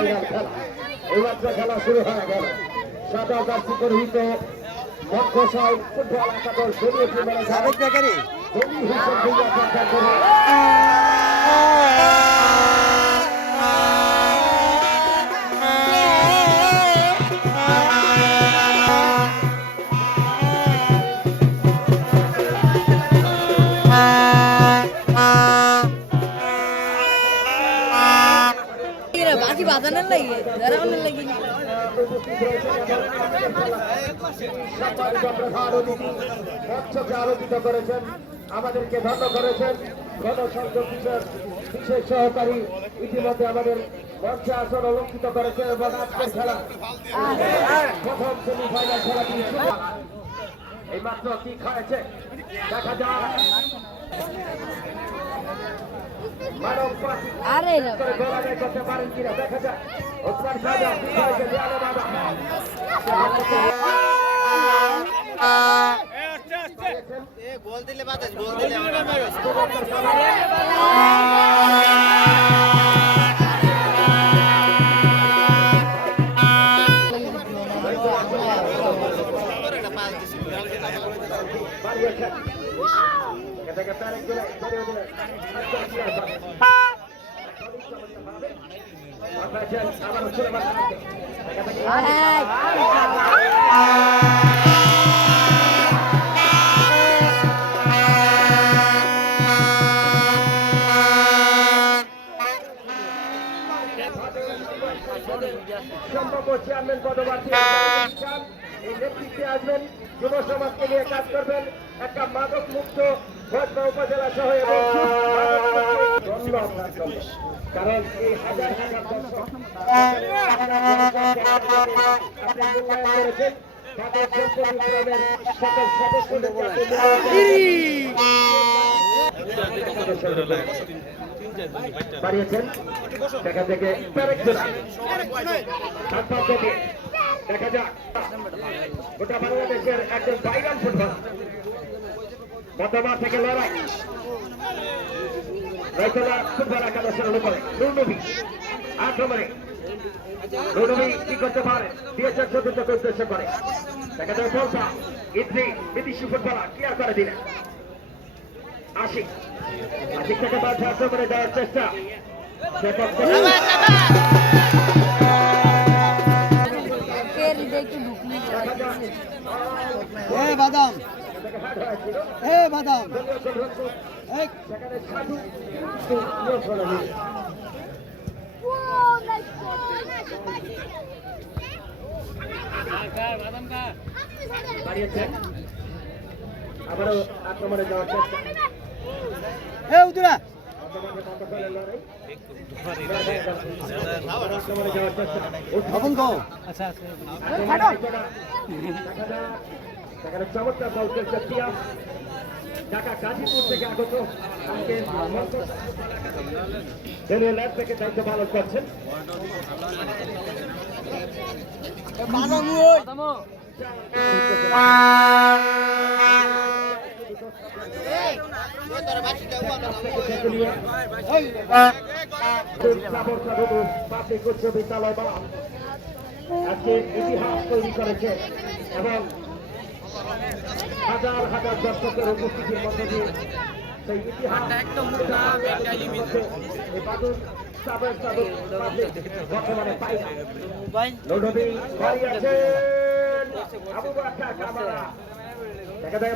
final খেলা এইমাত্র খেলা শুরু হয়ে গেল সাদা জার্সি পরিহিত মধ্যসাই ফুটবল একাদশ দলীয় টিমের সাবেক বেকারি দলি হোসেন ভূঁইয়া প্রচার করে বাকি বাজানোর লাগে দাঁড়ানোর লাগে আলোচিত করেছেন আমাদেরকে ধন্য করেছেন গণসংযোগ বিশেষ সহকারী ইতিমধ্যে আমাদের মঞ্চে আসন অলঙ্কিত করেছেন এবং আজকের খেলা প্রথম সেমিফাইনাল খেলাটি এই মাত্র কি খাওয়াছে দেখা যায় আরে গোলাগাই করতে পারেন কিনা দেখা যায় ওসমান সাজা বল দিলে বাতাস বল দিলে সম্ভাব্য চেয়ারম্যান পদপ্রার্থী এই নেতৃত্বে আসবেন যুব সমাজকে নিয়ে কাজ করবেন একটা মাদক মুক্ত ভোজনা উপজেলা সহ এবং কারণ এই হাজার হাজার দর্শক করেছেন তাদের সকল সদস্যদের বাড়িয়েছেন দেখা থেকে দেখা যাক গোটা বাংলাদেশের একজন ভাইরাল ফুটবল মধ্যমা থেকে লড়াই রাইতলা ফুটবল একাদশের অনুকূলে নুরনবী আক্রমণে নুরনবী কি করতে পারে দিয়েছেন চতুর্থকে উদ্দেশ্য করে দেখা যায় বলসা ইদ্রি বিদেশি ফুটবলার ক্লিয়ার করে দিলেন আশিক আশিক থেকে বাধা আক্রমণে দেওয়ার চেষ্টা বাদাম বাদাম আবারও আক্রমণে যাওয়ার চেষ্টা উদরা চমৎকার বল করছে পিয়াস ঢাকা গাজীপুর থেকে আগত ল্যাব থেকে দায়িত্ব পালন করছেন পাবলিক উচ্চ বিদ্যালয় বা আজকে ইতিহাস তৈরি করেছে এবং হাজার হাজার দর্শকের উপস্থিতির মধ্যে দিয়ে সেই ইতিহাস বর্তমানে পাই না আবু বাক্কা কামারা দেখা যায়